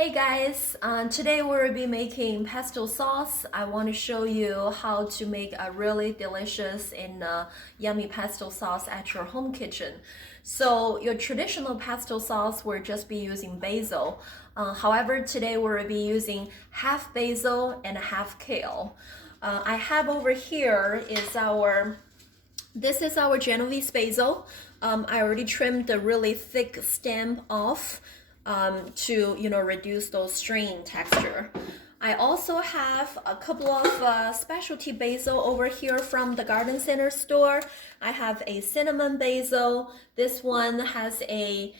Hey guys, today we'll be making pesto sauce. I want to show you how to make a really delicious and yummy pesto sauce at your home kitchen. So your traditional pesto sauce will just be using basil. However, today we'll be using half basil and half kale. I have over here this is our Genovese basil. I already trimmed the really thick stem off to reduce those string texture. I also have a couple of specialty basil over here from the garden center store. I have a cinnamon basil. This one has a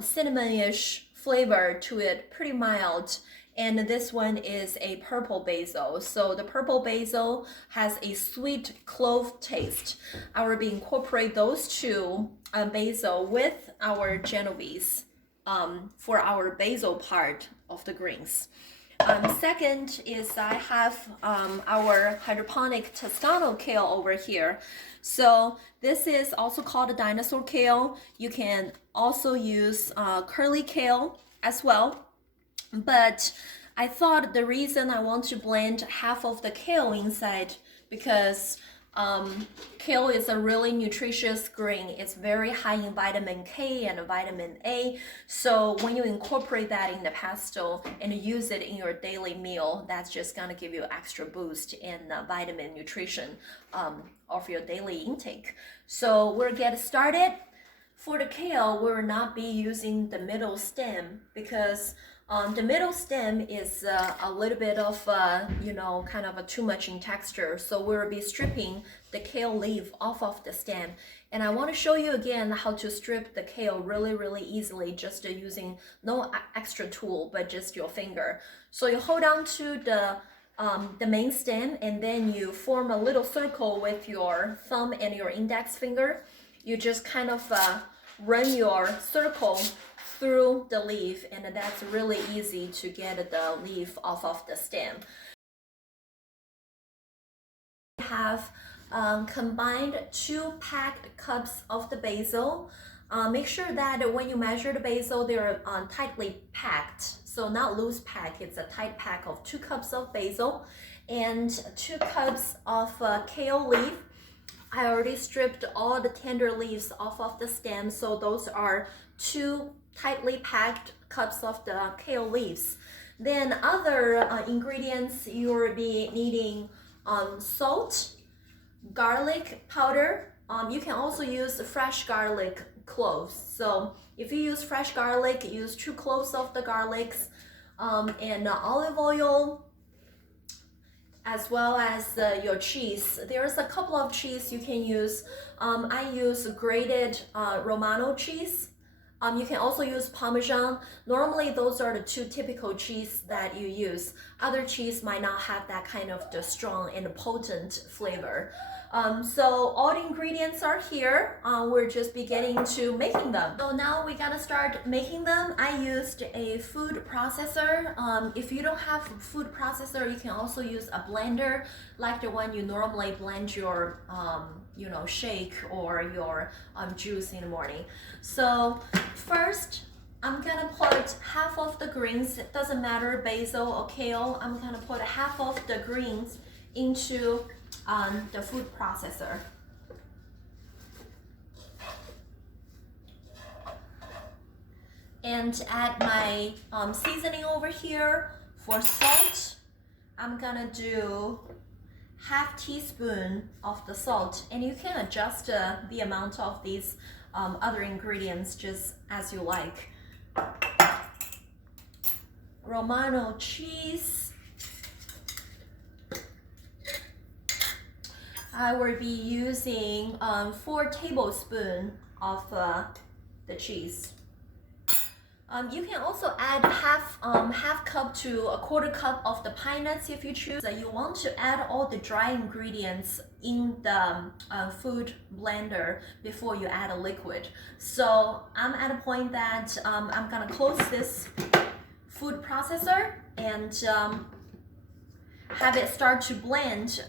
cinnamonish flavor to it, pretty mild. And this one is a purple basil. So the purple basil has a sweet clove taste. I will be incorporate those two basil with our Genovese for our basil part of the greens. Second is I have our hydroponic Toscano kale over here. So this is also called a dinosaur kale. You can also use curly kale as well. But I thought the reason I want to blend half of the kale inside because kale is a really nutritious green. It's very high in vitamin K and vitamin A. So when you incorporate that in the pesto and use it in your daily meal, that's just gonna give you extra boost in vitamin nutrition of your daily intake. So we'll get started. For the kale, we will not be using the middle stem because the middle stem is a little bit of, kind of too much in texture. So we'll be stripping the kale leaf off of the stem. And I want to show you again how to strip the kale really, really easily, just using no extra tool, but just your finger. So you hold on to the main stem and then you form a little circle with your thumb and your index finger. You just kind of run your circle through the leaf, and that's really easy to get the leaf off of the stem. We have combined 2 packed cups of the basil. Make sure that when you measure the basil, they're tightly packed. So not loose pack, it's a tight pack of 2 cups of basil and 2 cups of kale leaf. I already stripped all the tender leaves off of the stem, so those are 2 tightly packed cups of the kale leaves. Then other ingredients, you will be needing salt, garlic powder. You can also use fresh garlic cloves. So if you use fresh garlic, use 2 cloves of the garlics, and olive oil, as well as your cheese. There's a couple of cheese you can use. I use grated Romano cheese. You can also use Parmesan. Normally those are the 2 typical cheese that you use. Other cheese might not have that kind of the strong and potent flavor. So all the ingredients are here. We're just beginning to making them. So now we gotta start making them. I used a food processor. If you don't have a food processor, you can also use a blender like the one you normally blend your shake or your juice in the morning. So first, I'm gonna put half of the greens. It doesn't matter, basil or kale. I'm gonna put half of the greens into the food processor. And add my seasoning over here. For salt, I'm gonna do half teaspoon of the salt, and you can adjust the amount of these other ingredients just as you like. Romano cheese. I will be using 4 tablespoons of the cheese. You can also add half cup to a quarter cup of the pine nuts if you choose. You want to add all the dry ingredients in the food blender before you add a liquid. So I'm at a point that I'm gonna close this food processor, and have it start to blend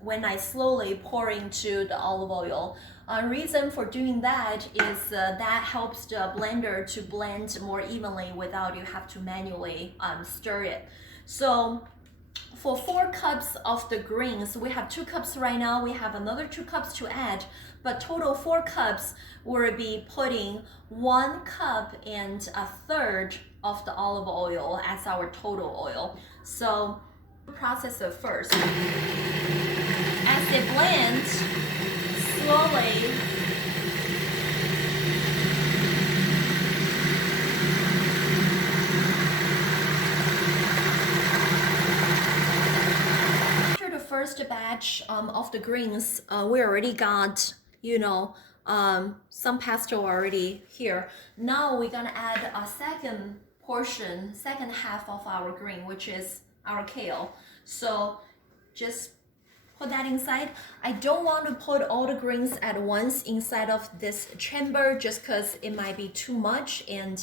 when I slowly pour into the olive oil. Reason for doing that is that helps the blender to blend more evenly without you have to manually stir it. So for 4 cups of the greens, we have 2 cups right now, we have another 2 cups to add, but total 4 cups, we'll be putting 1 cup and a third of the olive oil as our total oil. So process it first. As they blend, slowly first batch of the greens, we already got, some pesto already here. Now we're gonna add a second portion, second half of our green, which is our kale. So just put that inside. I don't want to put all the greens at once inside of this chamber just because it might be too much and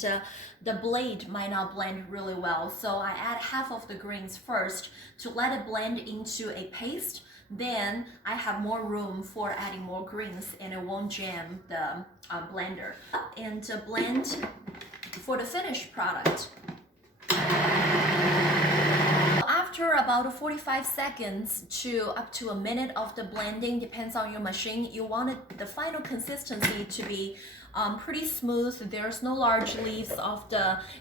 the blade might not blend really well. So I add half of the greens first to let it blend into a paste. Then I have more room for adding more greens and it won't jam the blender. And blend for the finished product. After about 45 seconds to up to a minute of the blending, depends on your machine, you want the final consistency to be pretty smooth. There's no large leaves of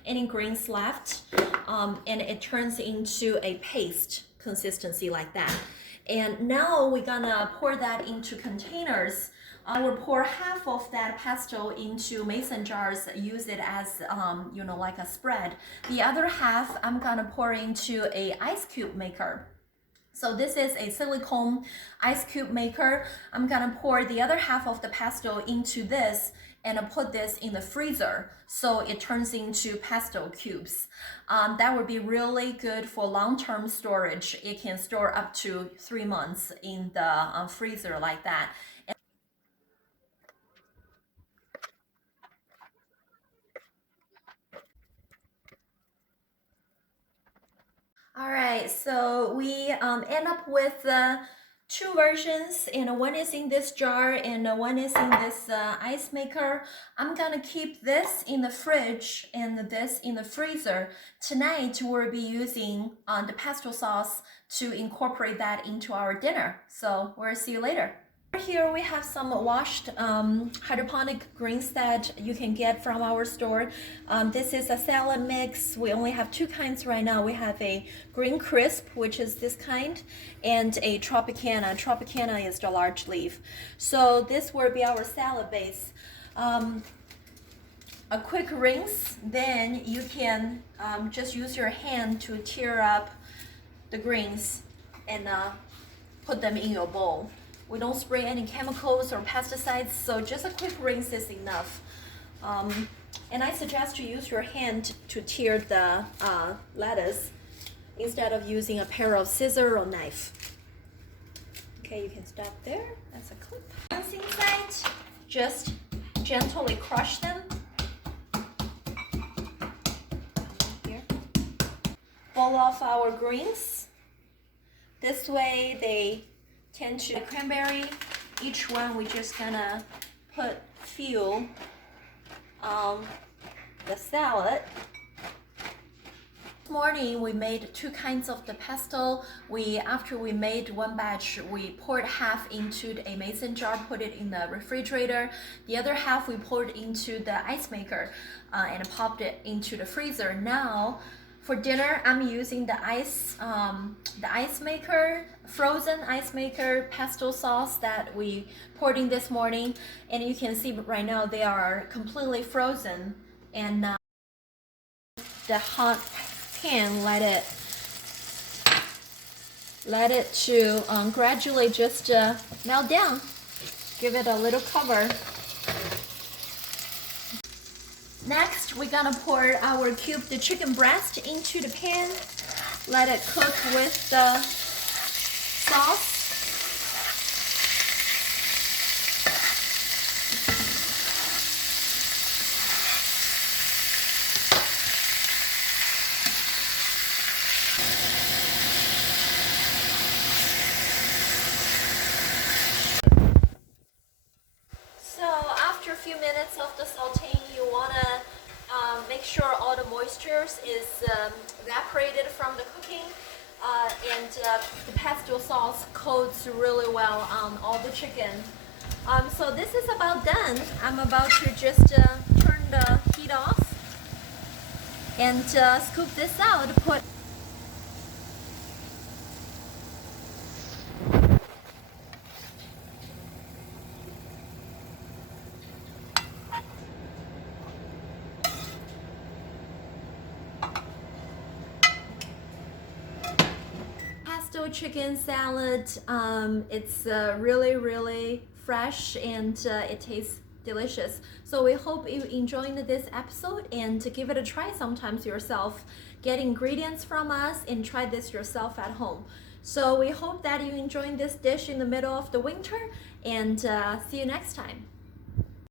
any greens left, and it turns into a paste consistency like that. And now we're gonna pour that into containers. I will pour half of that pesto into mason jars, use it as, like a spread. The other half, I'm gonna pour into a ice cube maker. So this is a silicone ice cube maker. I'm gonna pour the other half of the pesto into this and put this in the freezer so it turns into pesto cubes. That would be really good for long-term storage. It can store up to 3 months in the freezer like that. All right, so we end up with 2 versions, and one is in this jar and one is in this ice maker. I'm gonna keep this in the fridge and this in the freezer. Tonight we'll be using the pesto sauce to incorporate that into our dinner. So we'll see you later. Here we have some washed hydroponic greens that you can get from our store. This is a salad mix. We only have 2 kinds right now. We have a green crisp, which is this kind, and a Tropicana. Tropicana is the large leaf. So this will be our salad base. A quick rinse, then you can just use your hand to tear up the greens and put them in your bowl. We don't spray any chemicals or pesticides, so just a quick rinse is enough. And I suggest you use your hand to tear the lettuce instead of using a pair of scissors or knife. Okay, you can stop there. That's a clip. Once inside, just gently crush them. Here. Boil off our greens. This way they tend to cranberry. Each one we're just gonna put few on the salad. This morning we made 2 kinds of the pesto. After we made 1 batch, we poured half into a mason jar, put it in the refrigerator. The other half we poured into the ice maker and popped it into the freezer. Now for dinner, I'm using the ice maker, frozen ice maker pesto sauce that we poured in this morning, and you can see right now they are completely frozen. And the hot pan, let it to gradually just melt down. Give it a little cover. Next, we're gonna pour our cubed chicken breast into the pan. Let it cook with the sauce. evaporated from the cooking, and the pesto sauce coats really well on all the chicken. So this is about done. I'm about to just turn the heat off and scoop this out. Put pesto chicken salad. It's really fresh and it tastes delicious. So we hope you enjoyed this episode and to give it a try sometimes yourself. Get ingredients from us and try this yourself at home. So we hope that you enjoyed this dish in the middle of the winter and see you next time.